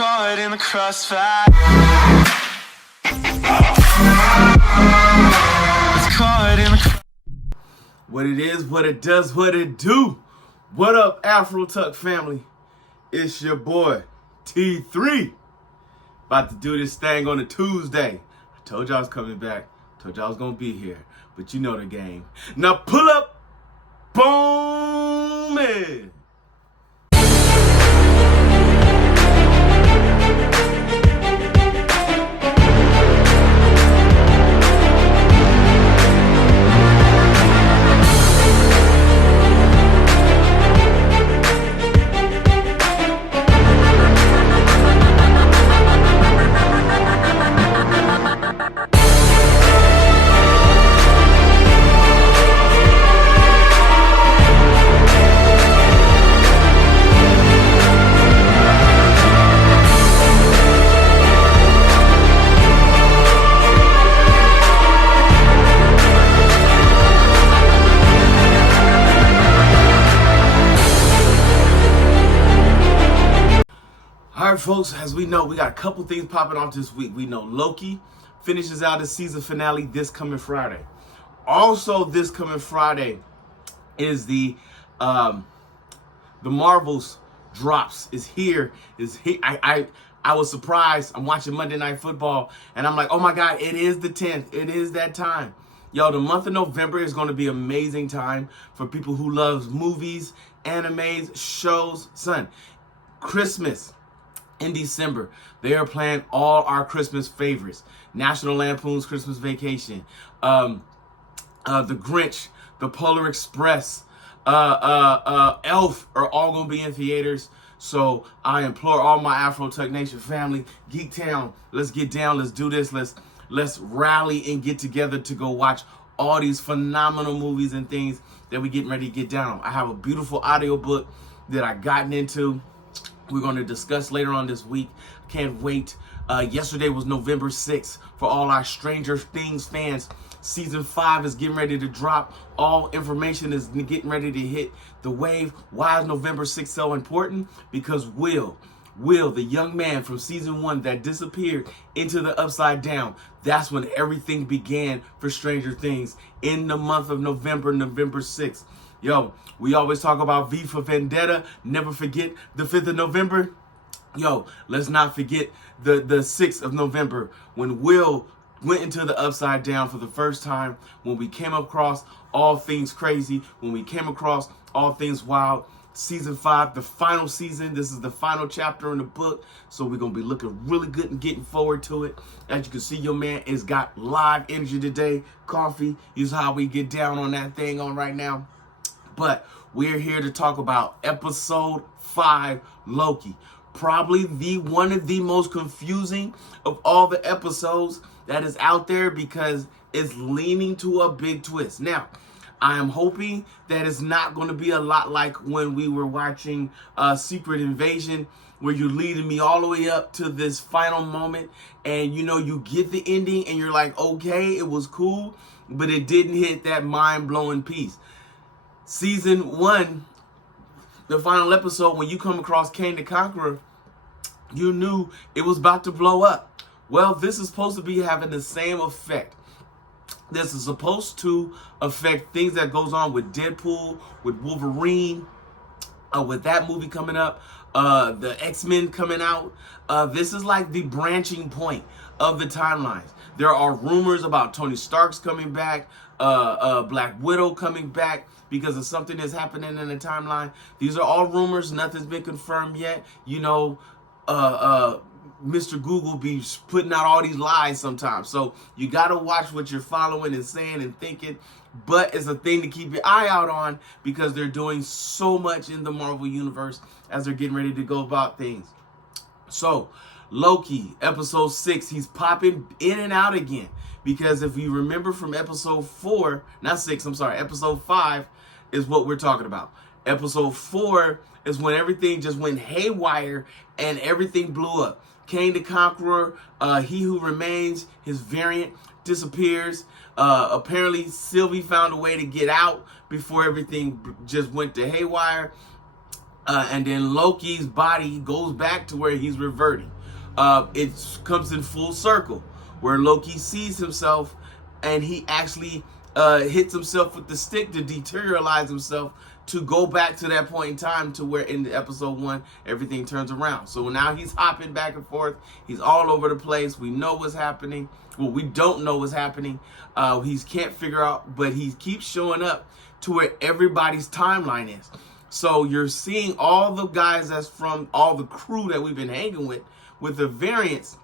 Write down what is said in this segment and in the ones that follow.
caught in the crossfire. It's caught in the What it is, what it does, what it do. What up, Afro Tuck family? It's your boy, T3. About to do this thing on a Tuesday. I told y'all I was coming back. Told y'all I was going to be here. But you know the game. Now pull up. Boom. Man. All right, folks, as we know, we got a couple things popping off this week. We know Loki finishes out his season finale this coming Friday. Also, this coming Friday is the Marvels drops is here. I was surprised. I'm watching Monday Night Football, and I'm like, oh my God, it is the 10th. It is that time. Yo, the month of November is going to be an amazing time for people who love movies, animes, shows. Son, Christmas. In December, they are playing all our Christmas favorites. National Lampoon's Christmas Vacation, The Grinch, The Polar Express, Elf are all going to be in theaters. So I implore all my Afro Tuck Nation family, Geek Town, let's get down, let's do this, let's rally and get together to go watch all these phenomenal movies and things that we're getting ready to get down. I have a beautiful audiobook that I gotten into. We're going to discuss later on this week. Can't wait. Yesterday was November 6th. For all our Stranger Things fans, Season 5 is getting ready to drop. All information is getting ready to hit the wave. Why is November 6th so important? Because Will, the young man from Season 1 that disappeared into the Upside Down, that's when everything began for Stranger Things in the month of November 6th. Yo, we always talk about V for Vendetta. Never forget the 5th of November. Yo, let's not forget the 6th of November when Will went into the Upside Down for the first time, when we came across all things crazy, when we came across all things wild. Season 5, the final season. This is the final chapter in the book. So we're going to be looking really good and getting forward to it. As you can see, your man has got live energy today. Coffee is how we get down on that thing on right now. But we're here to talk about episode 5, Loki. Probably one of the most confusing of all the episodes that is out there because it's leaning to a big twist. Now, I am hoping that it's not going to be a lot like when we were watching Secret Invasion, where you're leading me all the way up to this final moment and you get the ending and you're like, okay, it was cool, but it didn't hit that mind-blowing piece. Season 1, the final episode, when you come across Kang the Conqueror, you knew it was about to blow up. Well, this is supposed to be having the same effect. This is supposed to affect things that goes on with Deadpool, with Wolverine, with that movie coming up, the X-Men coming out. This is like the branching point of the timelines. There are rumors about Tony Stark's coming back, Black Widow coming back because of something that's happening in the timeline. These are all rumors. Nothing's been confirmed yet. Mr. Google be putting out all these lies sometimes. So you got to watch what you're following and saying and thinking. But it's a thing to keep your eye out on because they're doing so much in the Marvel Universe as they're getting ready to go about things. So Loki, episode 6, he's popping in and out again. Because if you remember from episode 4, episode 5 is what we're talking about. Episode 4 is when everything just went haywire and everything blew up. Kang the Conqueror, He Who Remains, his variant disappears. Apparently Sylvie found a way to get out before everything just went to haywire. And then Loki's body goes back to where he's reverting. It comes in full circle where Loki sees himself and he actually hits himself with the stick to deteriorize himself to go back to that point in time to where in the episode 1 everything turns around. So now he's hopping back and forth. He's all over the place. We know what's happening. Well, we don't know what's happening. He can't figure out, but he keeps showing up to where everybody's timeline is. So you're seeing all the guys that's from all the crew that we've been hanging with the variants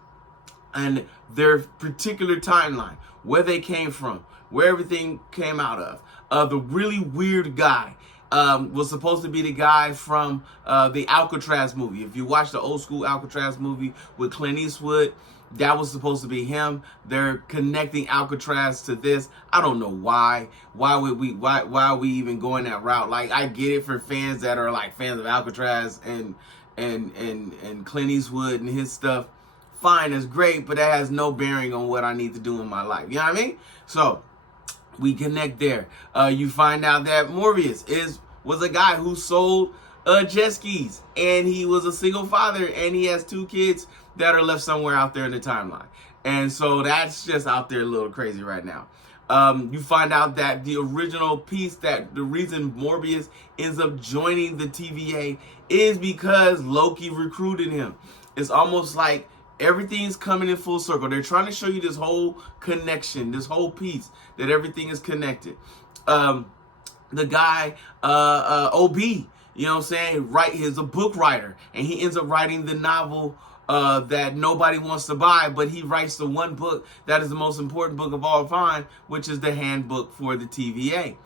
and their particular timeline, where they came from, where everything came out of. The really weird guy was supposed to be the guy from the Alcatraz movie. If you watch the old school Alcatraz movie with Clint Eastwood, that was supposed to be him. They're connecting Alcatraz to this. I don't know why. Why are we even going that route? Like, I get it for fans that are like fans of Alcatraz and Clint Eastwood and his stuff. Fine, it's great, but that has no bearing on what I need to do in my life. You know what I mean? So we connect there. You find out that Morbius was a guy who sold jet skis, and he was a single father, and he has 2 kids that are left somewhere out there in the timeline. And so that's just out there a little crazy right now. You find out that the original piece, that the reason Morbius ends up joining the TVA is because Loki recruited him. It's almost like everything's coming in full circle. They're trying to show you this whole connection, this whole piece, that everything is connected. The guy, OB, you know what I'm saying, he's a book writer, and he ends up writing the novel that nobody wants to buy, but he writes the one book that is the most important book of all time, which is the handbook for the TVA.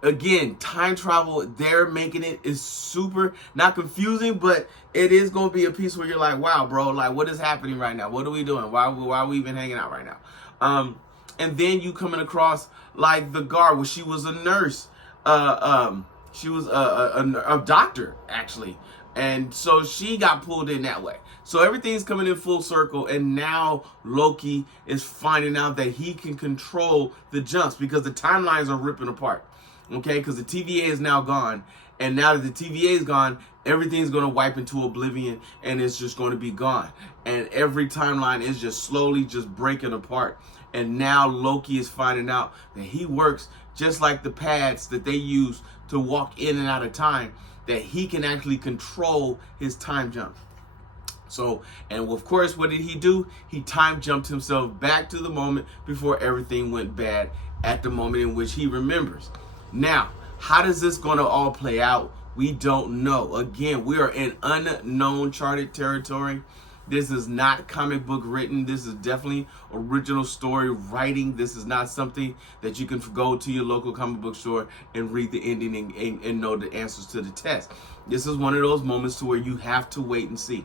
Again, time travel, they're making it is super, not confusing, but it is going to be a piece where you're like, wow, bro, like, what is happening right now? What are we doing? Why are we even hanging out right now? And then you coming across, like, the guard, where she was a nurse. She was a doctor, actually. And so she got pulled in that way. So everything's coming in full circle, and now Loki is finding out that he can control the jumps because the timelines are ripping apart. Okay, because the TVA is now gone, and now that the TVA is gone, everything's going to wipe into oblivion, and it's just going to be gone. And every timeline is just slowly just breaking apart. And now Loki is finding out that he works just like the pads that they use to walk in and out of time, that he can actually control his time jump. So, and of course, what did he do? He time jumped himself back to the moment before everything went bad, at the moment in which he remembers. Now, how does this going to all play out? We don't know. Again, we are in unknown charted territory. This is not comic book written. This is definitely original story writing. This is not something that you can go to your local comic book store and read the ending and know the answers to the test. This is one of those moments to where you have to wait and see.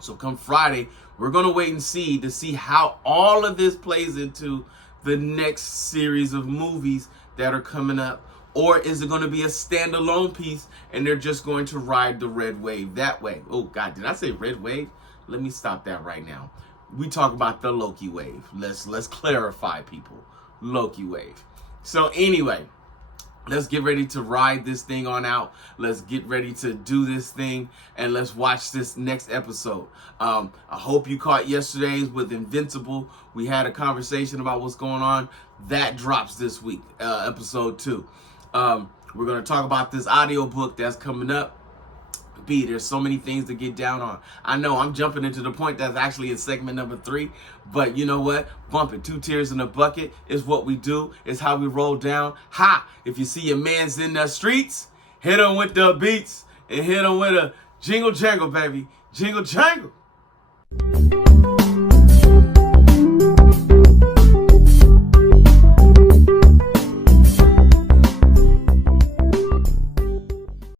So come Friday, we're going to wait and see to see how all of this plays into the next series of movies that are coming up. Or is it going to be a standalone piece and they're just going to ride the red wave that way? Oh, God, did I say red wave? Let me stop that right now. We talk about the Loki wave. Let's clarify, people. Loki wave. So anyway, let's get ready to ride this thing on out. Let's get ready to do this thing, and let's watch this next episode. I hope you caught yesterday's with Invincible. We had a conversation about what's going on. That drops this week, episode 2. We're going to talk about this audiobook that's coming up. There's so many things to get down on. I know I'm jumping into the point that's actually in segment number 3, but you know what? Bump it. 2 tears in a bucket is what we do. It's how we roll down. Ha! If you see your mans in the streets, hit them with the beats and hit them with a jingle jangle, baby. Jingle jangle.